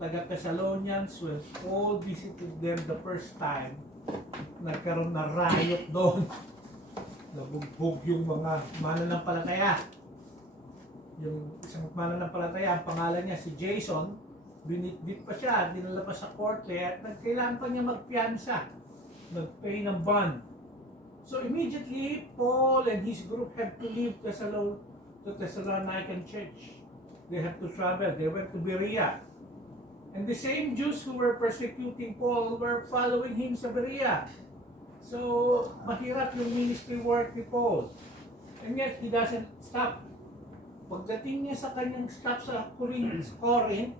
taga Thessalonians, when Paul visited them the first time, nagkaroon na riot doon. Nabugbog yung mga mananampalataya. Yung isang mananampalataya, ang pangalan niya si Jason, binitbit pa siya, dinala pa sa korte, at nagkailangan pa niya magpiyansa, nagpay ng bond. So immediately, Paul and his group had to leave the Thessalonican church. They have to travel. They went to Berea. And the same Jews who were persecuting Paul were following him sa Berea. So, mahirap yung ministry work ni Paul. And yet, he doesn't stop. Pagdating niya sa kanyang stop sa Corinth,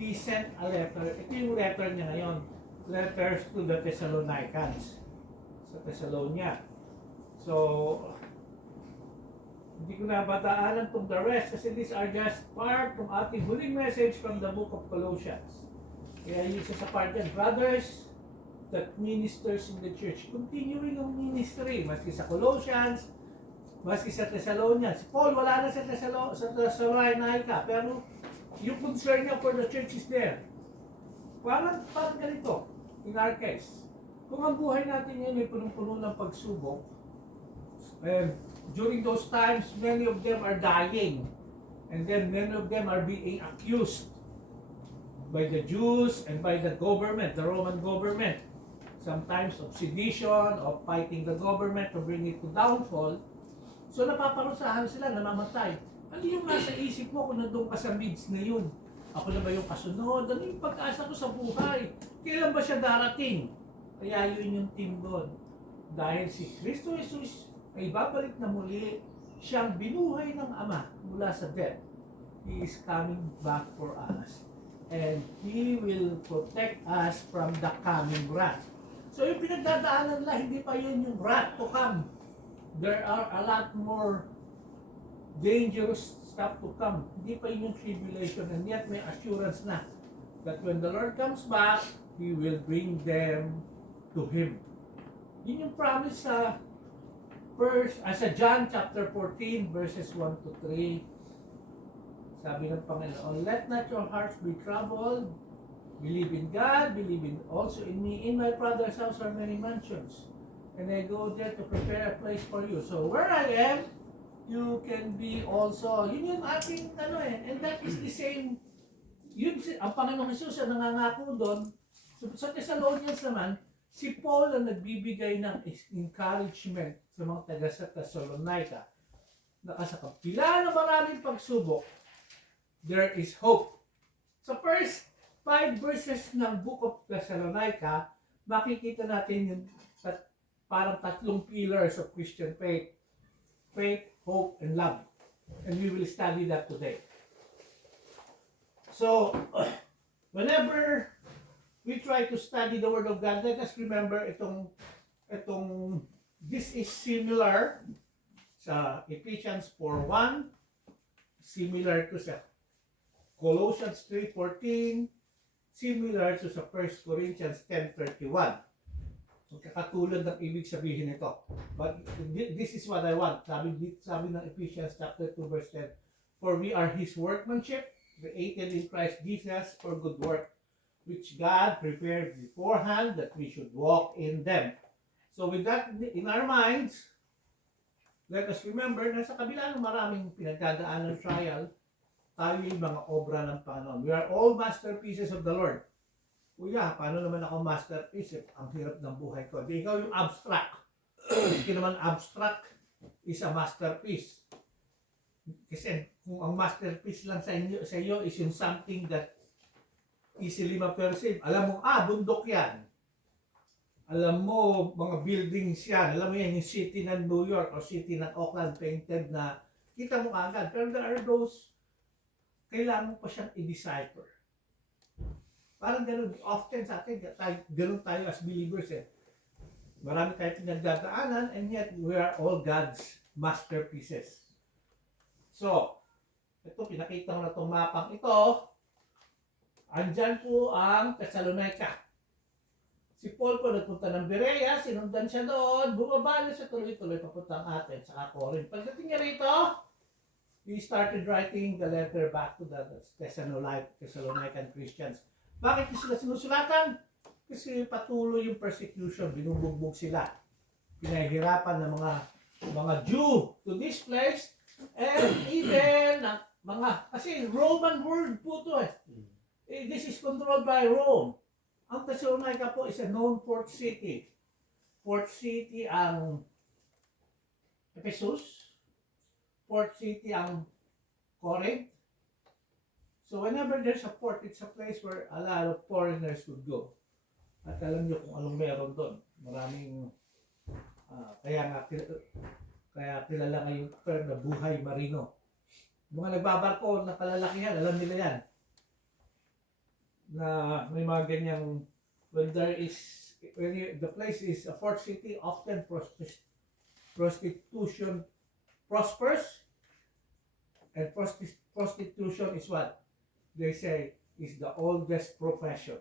he sent a letter. Ito yung letter niya ngayon. Letters to the Thessalonians. Sa Thessalonia. So, hindi ko na bataanan itong the rest kasi these are just part ng ating huling message from the book of Colossians. Kaya yung isa sa part yan, brothers that ministers in the church, continuing ang ministry, maski sa Colossians, maski sa Thessalonians. Si Paul, wala na sa Thessalonica, pero yung concern niya for the church is there. Parang ganito, in our case, kung ang buhay natin ngayon ay punong-puno ng pagsubok, and during those times, many of them are dying. And then many of them are being accused by the Jews and by the government, the Roman government. Sometimes of sedition, of fighting the government to bring it to downfall. So napaparusahan sila, namamatay. Ano yung nasa isip mo kung nandun ka sa midst na yun? Ako na ba yung kasunod? Ano yung pag-asa ko sa buhay? Kailan ba siya darating? Kaya yun yung team doon. Dahil si Kristo Jesus ay babalik na muli, siyang binuhay ng Ama mula sa death. He is coming back for us. And He will protect us from the coming wrath. So yung pinagdadaanan nila, hindi pa yun yung wrath to come. There are a lot more dangerous stuff to come. Hindi pa yun yung tribulation. And yet may assurance na that when the Lord comes back, He will bring them to Him. Yun yung promise sa John chapter 14 verses 1 to 3. Sabi ng Panginoon, let not your hearts be troubled. Believe in God, believe in also in me. In my Father's house are many mansions, and I go there to prepare a place for you. So where I am, you can be also. Yun yung ating and that is the same. Yun ang Panginoon Jesus ang nangangako doon. So, sa Thessalonians naman, si Paul ang nagbibigay ng encouragement sa mga taga sa Thessalonica na sa kapila ng maraming pagsubok, there is hope. Sa first 5 verses ng Book of Thessalonica, makikita natin yung parang 3 pillars of Christian faith. Faith, hope, and love. And we will study that today. So, whenever we try to study the Word of God, let us remember this is similar sa Ephesians 4:1, similar to sa Colossians 3:14, similar to sa 1 Corinthians 10:31. Kakatulad ng ibig sabihin nito. But this is what I want. Sabi ng Ephesians chapter 2 verse 10, for we are His workmanship, created in Christ Jesus for good work, which God prepared beforehand that we should walk in them. So with that in our minds, let us remember na sa kabila ng maraming pinagdadaanan ng trial, tayo yung mga obra ng Panginoon. We are all masterpieces of the Lord. Kuya, paano naman ako masterpiece? Ang hirap ng buhay ko. Di ikaw yung abstract. Hindi naman abstract is a masterpiece. Kasi kung ang masterpiece lang sa iyo is yung something that easily ma-perceive. Alam mo, bundok yan. Alam mo, mga buildings yan. Alam mo yan, yung city ng New York o city ng Oakland painted na kita mo agad. Pero there are those, kailangan mo pa siyang i-decipher. Parang ganun, often sa atin, ganun tayo as believers Marami tayo pinagdadaanan and yet we are all God's masterpieces. So, ito, pinakita ko na itong mapang ito. Andyan po ang Thessalonica. Si Paul po nagpunta ng Berea, sinundan siya doon, bumaba na siya tuloy-tuloy papunta ang Athens, saka Corinth. Pagdating niya rito, he started writing the letter back to the Thessalonican Christians. Bakit sila sinusulatan? Kasi patuloy yung persecution, binubugbog sila. Pinahihirapan ng mga Jew to this place, and even kasi Roman world po to eh. This is controlled by Rome. Ang Thessalonica po is a known port city. Port city ang Ephesus. Port city ang Corinth. So whenever there's a port, it's a place where a lot of foreigners would go. At alam niyo kung anong meron doon. Maraming, kaya kilala ngayon term na buhay marino. Mga nagbabarko na kalalakihan, alam nila yan. Na may mga ganyang, when the place is a port city, often prostitution prospers. And prostitution is what they say is the oldest profession.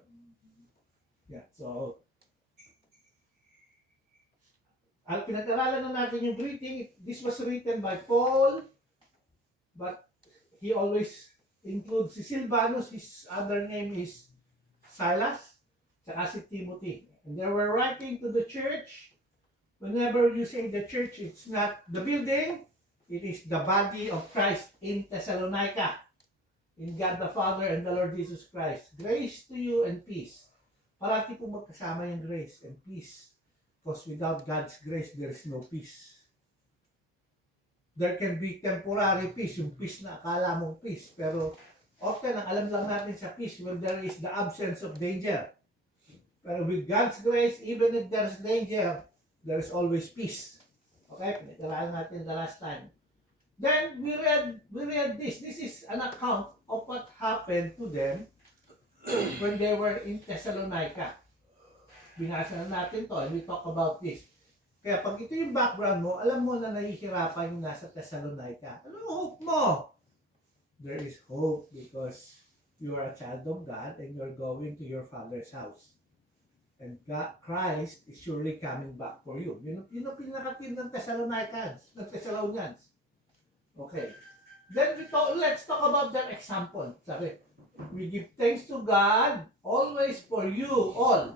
Yeah, so ang pinag-aralan na natin yung greeting, this was written by Paul, but he always includes si Silvanus, his other name is Silas, saka si Timothy. And they were writing to the church. Whenever you say the church, it's not the building, it is the body of Christ in Thessalonica, in God the Father and the Lord Jesus Christ. Grace to you and peace. Parati po magkasama yung grace and peace. Because without God's grace, there is no peace. There can be temporary peace, yung peace na akala mong peace. Pero often, ang alam lang natin sa peace when there is the absence of danger. Pero with God's grace, even if there's danger, there is always peace. Okay? Pinag-aralan natin the last time. Then, we read this. This is an account of what happened to them when they were in Thessalonica. Binasa na natin to and we talk about this. Kaya pag ito yung background mo, alam mo na nahihirapan yung nasa Thessalonica. Ano yung hope mo? There is hope because you are a child of God and you're going to your Father's house. And God, Christ is surely coming back for you. Yun ang pinakatin ng Thessalonians. Okay. Then let's talk about that example. Sabi, we give thanks to God always for you all.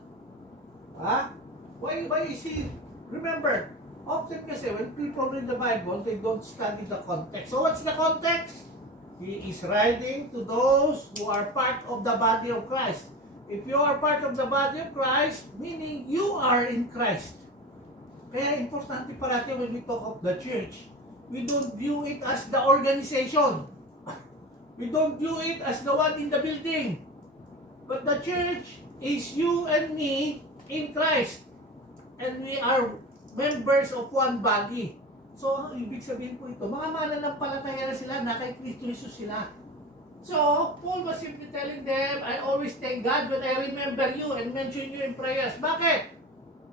Why is he? Remember, often kasi when people read the Bible, they don't study the context. So what's the context? He is writing to those who are part of the body of Christ. If you are part of the body of Christ, meaning you are in Christ. Kaya importante parati when we talk of the church, we don't view it as the organization. We don't view it as the one in the building. But the church is you and me in Christ. And we are members of one body. So, ang ibig sabihin po ito, mga mananampalataya na sila, na kay Kristo Jesus sila. So, Paul was simply telling them, I always thank God when I remember you and mention you in prayers. Bakit?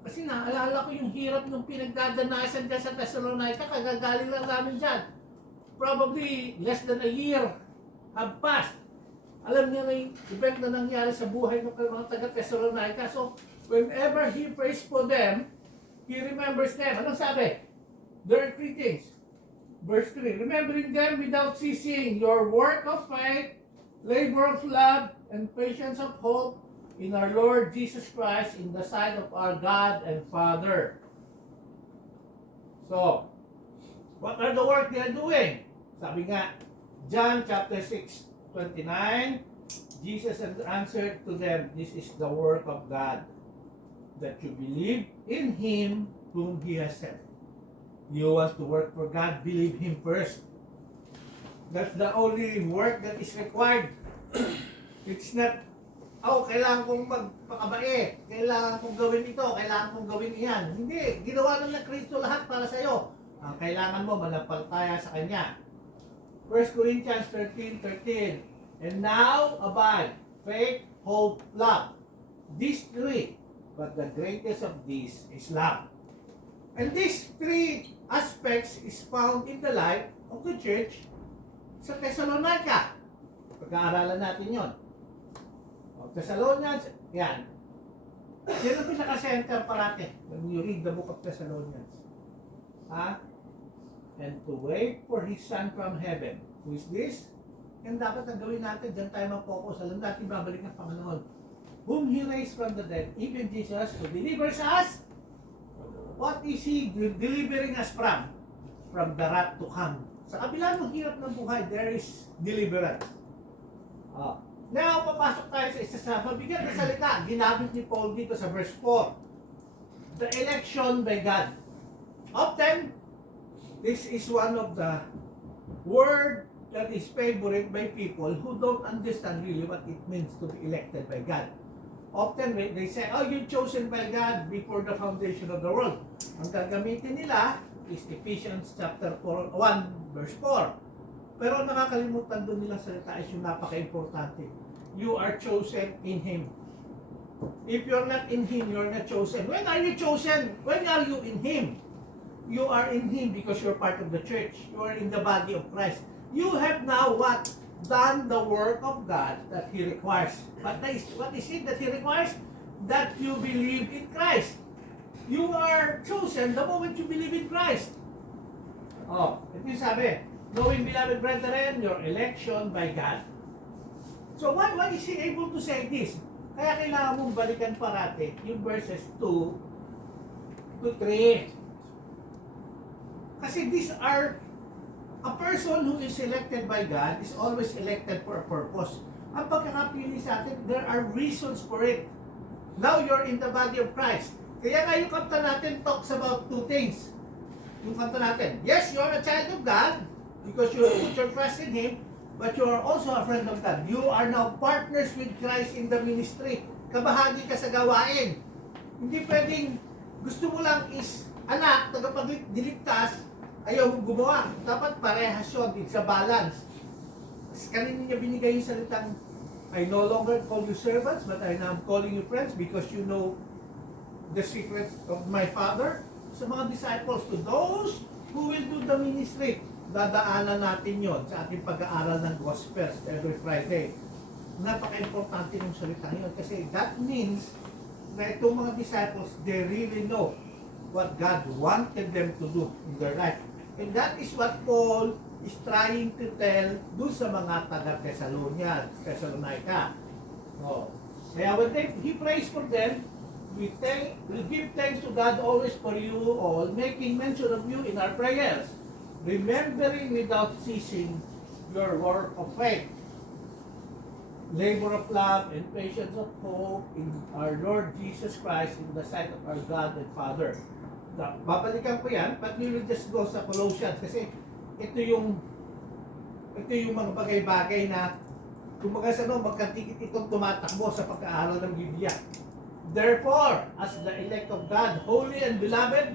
Kasi naalala ko yung hirap ng pinagdadanasan dyan sa Thessalonica, kagagaling lang namin dyan. Probably less than a year have passed. Alam niya na yung event na nangyari sa buhay ng mga taga-Thessalonica. So, whenever he prays for them, he remembers them. Anong sabi? There are three things. Verse 3, remembering them without ceasing your work of faith, labor of love, and patience of hope in our Lord Jesus Christ in the sight of our God and Father. So, what are the work they are doing? Sabi nga, John chapter 6:29, Jesus answered to them, this is the work of God, that you believe in Him whom He has sent. You want to work for God, believe Him first. That's the only work that is required. It's not, kailangan kong magpakabait, kailangan kong gawin ito, kailangan kong gawin iyan. Hindi, ginawa na ng Kristo lahat para sa iyo. Ang kailangan mo, manampalataya sa Kanya. 1 Corinthians 13:13. And now abide faith, hope, love. These three, but the greatest of these is love. And these three aspects is found in the life of the church sa Thessalonica. Pag-aaralan natin yon. Thessalonians, yan. Yan ang pinaka-center parati when you read the book of Thessalonians. And to wait for His Son from heaven. Who is this? Yan dapat ang gawin natin. Diyan tayo mag-focus. Alam natin babalik ng Panginoon. whom He raised from the dead, even Jesus who delivers us. What is He delivering us from? From the wrath to come. Sa kabila ng hirap ng buhay, there is deliverance. Now, papasok tayo sa isa sa mabigat na salita. Ginamit ni Paul dito sa verse 4. The election by God. Often, this is one of the word that is favorite by people who don't understand really what it means to be elected by God. Often they say, oh, you're chosen by God before the foundation of the world. Ang gagamitin nila is Ephesians chapter 1 verse 4. Pero nakakalimutan doon nila salita is yung napaka-importante. You are chosen in Him. If you're not in Him, you're not chosen. When are you chosen? When are you in Him? You are in Him because you're part of the church. You are in the body of Christ. You have now what? Done the work of God that He requires. But what is it that He requires? That you believe in Christ. You are chosen the moment you believe in Christ. Ito yung sabi, knowing, beloved brethren, your election by God. So why is He able to say this? Kaya kailangan mong balikan parati yung verses 2 to 3. Kasi these are, a person who is elected by God is always elected for a purpose. Ang pagkakapili sa atin, there are reasons for it. Now you're in the body of Christ. Kaya nga yung kanta natin talks about two things. Yung kanta natin, yes, you're a child of God because you put your trust in Him, but you are also a friend of God. You are now partners with Christ in the ministry. Kabahagi ka sa gawain. Hindi pwedeng gusto mo lang is anak, tagapagdiligtas, ayaw mo gumawa. Dapat parehas yun, it's a balance. Kanina niya binigay yung salitang, I no longer call you servants, but I now am calling you friends because you know the secrets of my Father. Sa mga disciples, to those who will do the ministry, dadaanan natin yon sa ating pag-aaral ng Gospels every Friday. Napaka-importante ng salitang yun kasi that means na itong mga disciples, they really know what God wanted them to do in their life. And that is what Paul is trying to tell doon sa mga taga-Thessalonica. Kaya when he prays for them, we give thanks to God always for you all, making mention of you in our prayers, remembering without ceasing your work of faith, labor of love, and patience of hope in our Lord Jesus Christ in the sight of our God and Father. Babalikan ko yan, but we will just go sa Colossians kasi ito yung mga bagay-bagay na kumbaga sa magkatikit itong tumatakbo sa pag-aaral ng Biblia. Therefore, as the elect of God, holy and beloved,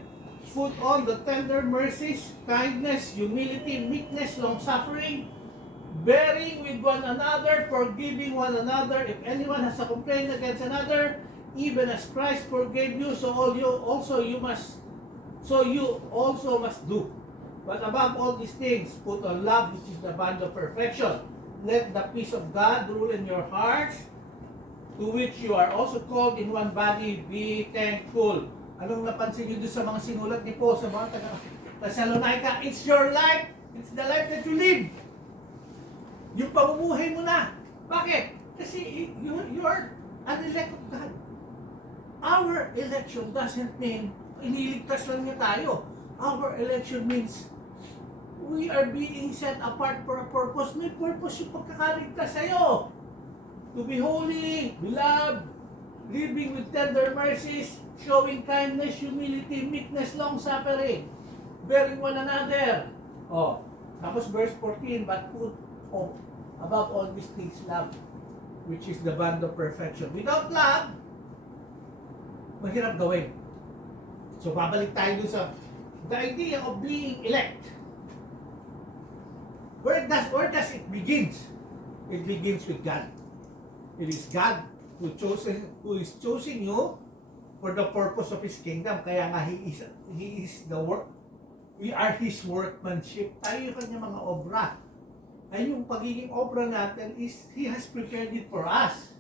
put on the tender mercies, kindness, humility, meekness, long-suffering, bearing with one another, forgiving one another. If anyone has a complaint against another, even as Christ forgave you, so you also must do. But above all these things, put on love, which is the bond of perfection. Let the peace of God rule in your hearts, to which you are also called in one body. Be thankful. Anong napansin niyo doon sa mga sinulat ni Paul sa mga Thessalonica? It's your life. It's the life that you live. Yung pamumuhay mo na. Bakit? Kasi you are an elect of God. Our election doesn't mean iniligtas lang niya tayo. Our election means we are being set apart for a purpose. May purpose yung pagkakaligtas sa'yo. To be holy, beloved, living with tender mercies, showing kindness, humility, meekness, long-suffering, bearing one another. Tapos verse 14, but put above all these things love, which is the bond of perfection. Without love, mahirap gawin. So babalik tayo dun sa the idea of being elect. Where does it begins? It begins with God. It is God who is choosing you for the purpose of His kingdom. Kaya nga He is the work. We are His workmanship. Tayo yung kanya mga obra. Ay yung pagiging obra natin is He has prepared it for us.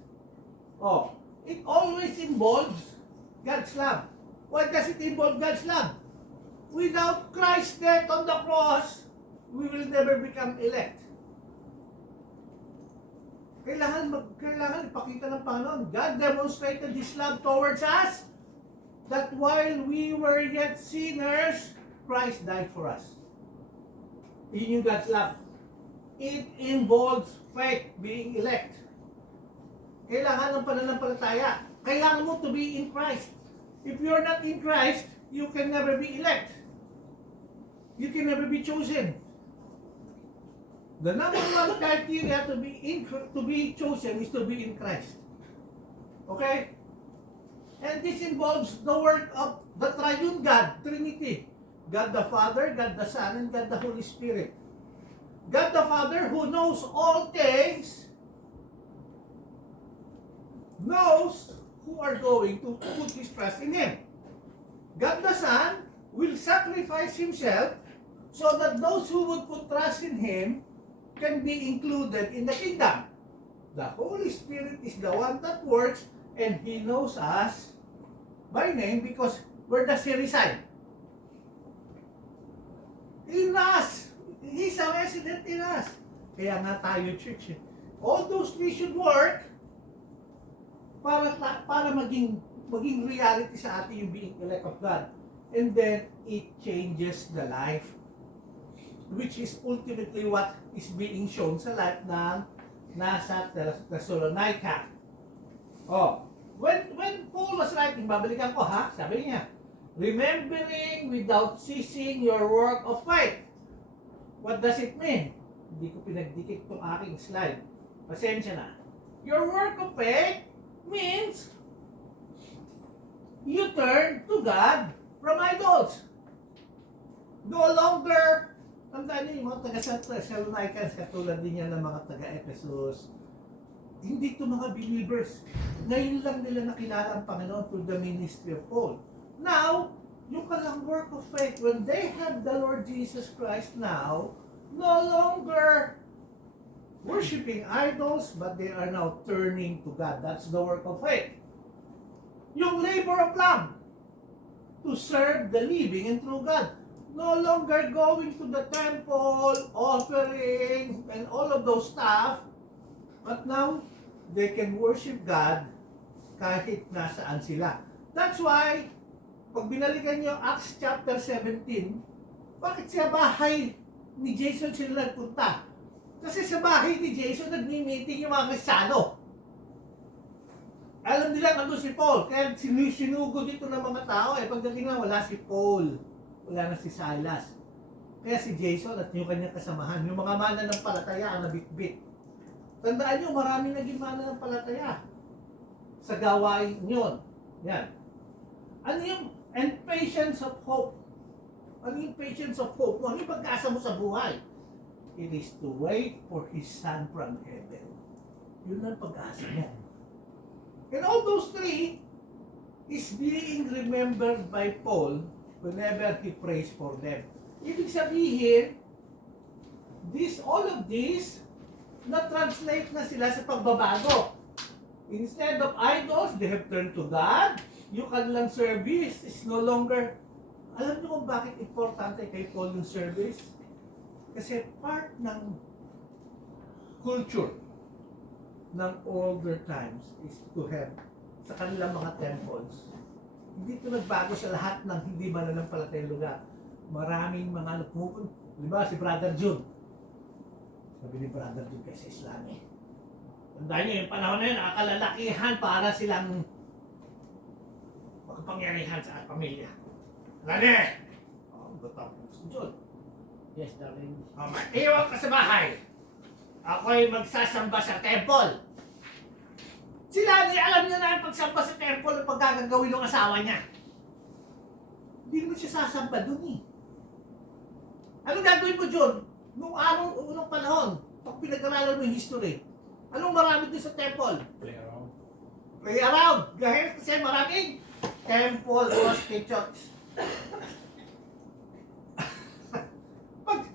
It always involves God's love. Why does it involve God's love? Without Christ's death on the cross, we will never become elect. Kailangan ipakita ng Panginoon. God demonstrated His love towards us that while we were yet sinners, Christ died for us. Yun yung God's love. It involves faith, being elect. Kailangan ng pananampalataya. Kailangan mo to be in Christ. If you're not in Christ, you can never be elect. You can never be chosen. The number one criteria to be chosen is to be in Christ. Okay? And this involves the work of the triune God, Trinity. God the Father, God the Son, and God the Holy Spirit. God the Father, who knows all things, knows who are going to put his trust in Him. God the Son will sacrifice Himself so that those who would put trust in Him can be included in the kingdom. The Holy Spirit is the one that works, and He knows us by name because where does He reside? In us. He's a resident in us. Kaya nga tayo, church. All those three should work para maging reality sa atin yung being elect of God. And then, it changes the life, which is ultimately what is being shown sa life ng nasa Thessalonica. Oh, when Paul was writing, babalikan ko ha, sabi niya, remembering without ceasing your work of faith. What does it mean? Hindi ko pinagdikit itong aking slide. Pasensya na. Your work of faith means you turn to God from idols. No longer, tandaan niyo yung mga taga-Thessalonica, katulad din yan ng mga taga-Ephesus. Hindi ito mga believers. Ngayon lang nila nakilala ang Panginoon through the ministry of Paul. Now, yung kanilang work of faith, when they have the Lord Jesus Christ now, no longer worshiping idols, but they are now turning to God. That's the work of faith. Yung labor of love, to serve the living and true God. No longer going to the temple, offering, and all of those stuff, but now, they can worship God kahit nasaan sila. That's why, pag binalikan nyo Acts chapter 17, bakit sa bahay ni Jason sila nagpunta? Kasi sa bahay ni Jason nagmi-meeting yung mga Kristiyano. Alam nila nandun si Paul, kaya sinugo dito ng mga tao, pagdating na wala si Paul, wala na si Silas. Kaya si Jason at yung kanyang kasamahan, yung mga mananampalataya ang nabitbit. Tandaan nyo, marami naging mananampalataya sa gawain yun. Yan. Ano yung and patience of hope? Ano yung patience of hope? Ano yung pag-asa mo sa buhay? It is to wait for His Son from heaven. Yun ang pag-asa mo. And all those three is being remembered by Paul whenever he prays for them. Ibig sabihin, all of this, na-translate na sila sa pagbabago. Instead of idols, they have turned to God. Yung kanilang service is no longer, alam niyo kung bakit importante kay Paul yung service? Kasi part ng culture ng older times is to have sa kanilang mga temples. Hindi ito nagbago sa lahat ng hindi mananampalatayang lugar. Maraming mga nagpupunta. Di ba si Brother June? Sabi ni Brother June kasi Islami. Tandaan niyo, yung panahon na yun, nakalalakihan para silang makapangyarihan sa pamilya. Lani! Gutang si June. Yes, darling. Iwan ka sa bahay. Ako'y magsasamba sa temple. Sila, alam niya na ang pagsamba sa temple ang pagkagagawin ng asawa niya. Hindi naman siya sasamba dun eh. Anong gagawin mo, John? Nung unang panahon, pag pinag-aralan mo yung history, anong marami din sa temple? Play around. Play around. Dahil kasi maraming temple prostitutes.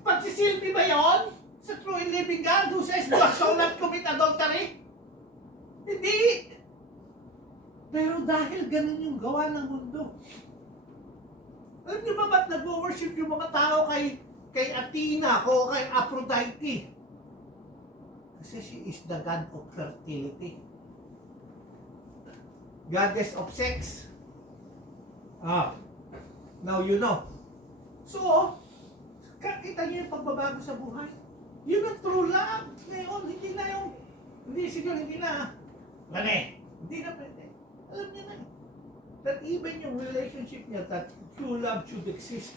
Pagsisilbi ba yun? Sa true and living God who says, "Thou shalt not commit adultery"? Hindi. Pero dahil ganun yung gawa ng mundo. Alam niyo ba ba't nag-worship yung mga tao kay Athena o kay Aphrodite? Kasi she is the god of fertility. Goddess of sex. Now you know. So, kita niyo yung pagbabago sa buhay. Yun ang true love. Ngayon, hindi na, hindi na pwede. Alam niyo na. That even yung relationship niya, that true love should exist.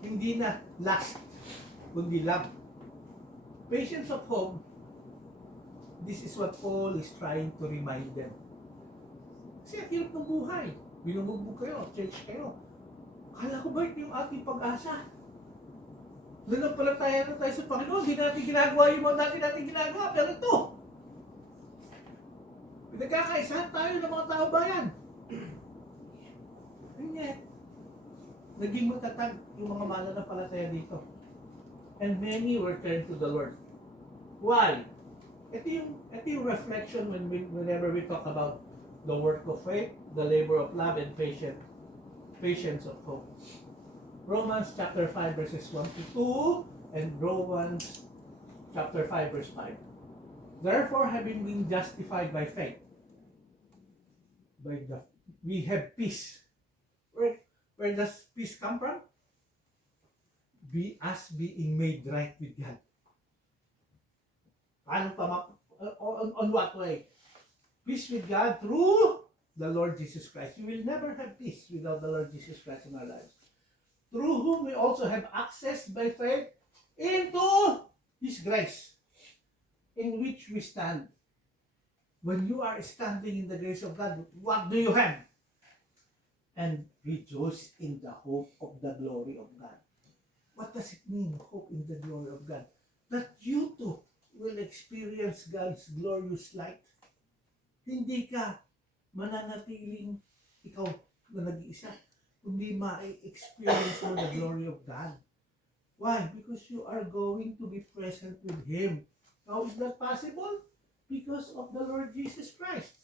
Hindi na lust, kundi love. Patience of hope, this is what Paul is trying to remind them. Kasi ang hirap ng buhay. Binubugbog kayo, church kayo. Akala ko ba ito yung ating pag-asa? Nanampalataya na tayo sa Panginoon, hindi natin ginagawa yung mga natin ginagawa, pero ito, pinagkakaisahan tayo ng mga tao bayan. And yet, naging matatag yung mga mananampalataya dito. And many were turned to the Lord. Why? Ito yung reflection whenever we talk about the work of faith, the labor of love, and patience of hope. Romans chapter 5 verses 1 to 2 and Romans chapter 5 verse 5. Therefore, having been justified by faith, we have peace. Where does peace come from? Us being made right with God. On what way? Peace with God through the Lord Jesus Christ. You will never have peace without the Lord Jesus Christ in our lives. Through whom we also have access by faith into His grace, in which we stand. When you are standing in the grace of God, what do you have? And rejoice in the hope of the glory of God. What does it mean, hope in the glory of God? That you too will experience God's glorious light. Hindi ka mananatiling ikaw na nag-iisa, kundi ma-experience mo the glory of God. Why? Because you are going to be present with Him. How is that possible? Because of the Lord Jesus Christ.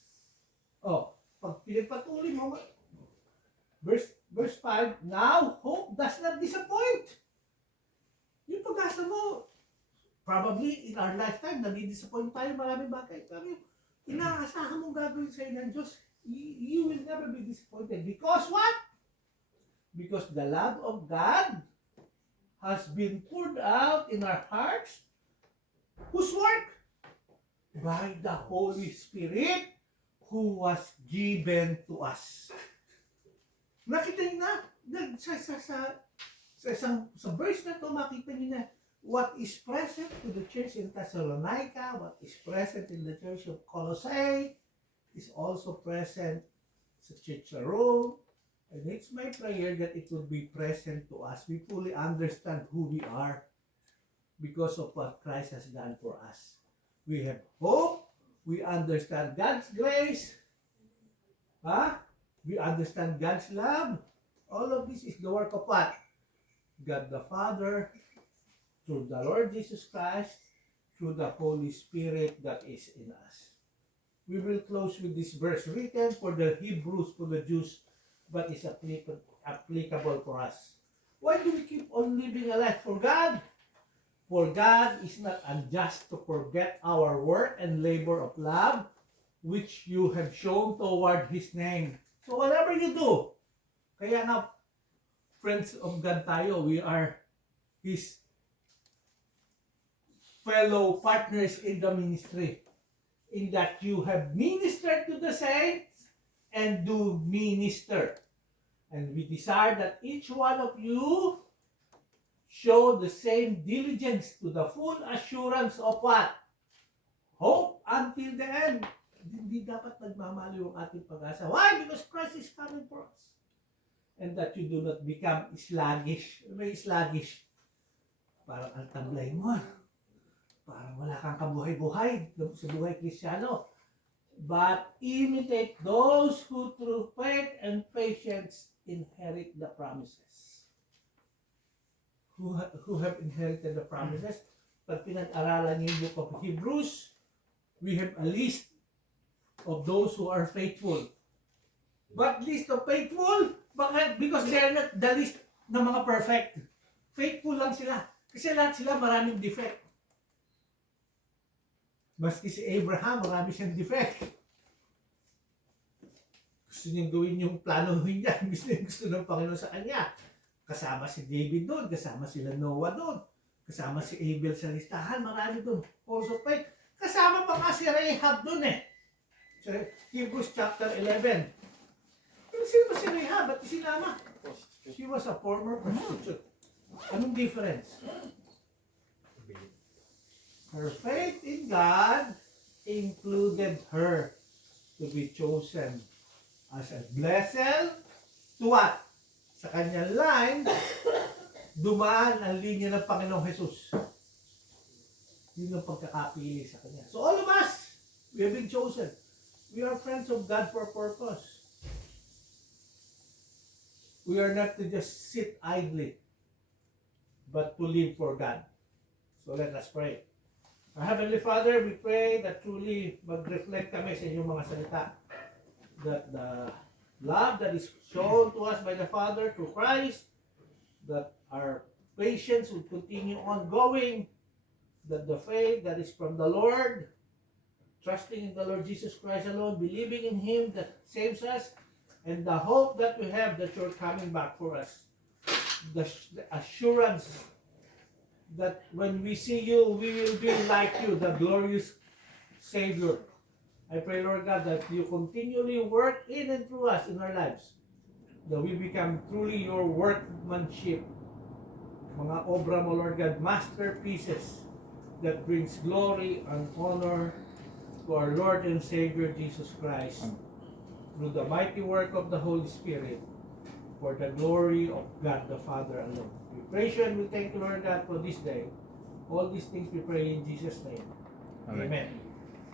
Pag pinagpatuloy mo, verse 5, now hope does not disappoint. Yung pag-asa mo, probably in our lifetime, nadi-disappoint tayo maraming bagay. Pero inaasahan mong gagawin sa inyo ng Diyos, you will never be disappointed. Because what? Because the love of God has been poured out in our hearts. Whose work? By the Holy Spirit who was given to us. Nakita niyo na, sa verse na to, makita niyo na what is present to the church in Thessalonica, what is present in the church of Colossae, is also present sa church sa Rome. And it's my prayer that it will be present to us. We fully understand who we are because of what Christ has done for us. We have hope. We understand God's grace. We understand God's love. All of this is the work of what? God the Father, through the Lord Jesus Christ, through the Holy Spirit that is in us. We will close with this verse written for the Hebrews, for the Jews, but is applicable for us. Why do we keep on living a life for God? For God is not unjust to forget our work and labor of love, which you have shown toward His name. So whatever you do, kaya nga, friends of God tayo, we are His fellow partners in the ministry, in that you have ministered to the saints and do minister. And we desire that each one of you show the same diligence to the full assurance of what? Hope until the end. Hindi dapat nagmamaliw ang ating pag-asa. Why? Because Christ is coming for us. And that you do not become sluggish. May sluggish. Parang ang tablay mo. Parang wala kang kabuhay-buhay sa buhay Kristiyano. But imitate those who through faith and patience inherit the promises. Who have inherited the promises. Pag pinag-aralan niyo yung book of Hebrews, we have a list of those who are faithful. But list of faithful, bakit? Because they are not the list ng mga perfect. Faithful lang sila. Kasi lahat sila maraming defect. Maski si Abraham, marami siyang defect. Gusto niyang gawin yung plano niya, gusto ng Panginoon sa kanya. Kasama si David doon, kasama sila Noah doon, kasama si Abel sa listahan, marami doon. Also faith. Kasama pa nga si Rahab doon eh. Sa Hebrews chapter 11. Pero sino ba si Rahab? Ba't sinama? She was a former prostitute. Anong difference? Her faith in God included her to be chosen as a blessed to what? Sa kanyang line, dumaan ang linya ng Panginoong Jesus. Yun ang pagkakapili sa kanya. So all of us, we have been chosen. We are friends of God for a purpose. We are not to just sit idly, but to live for God. So let us pray. Our Heavenly Father, we pray that truly mag-reflect kami sa inyong mga salita. That the love that is shown to us by the Father through Christ, that our patience will continue ongoing, that the faith that is from the Lord, trusting in the Lord Jesus Christ alone, believing in Him that saves us, and the hope that we have that you're coming back for us. The assurance that when we see you, we will be like you, the glorious Savior. I pray, Lord God, that you continually work in and through us in our lives, that we become truly your workmanship, mga obra mo, Lord God, masterpieces that brings glory and honor to our Lord and Savior Jesus Christ through the mighty work of the Holy Spirit for the glory of God the Father alone. We praise you and we thank you, Lord God, for this day. All these things we pray in Jesus' name. Amen.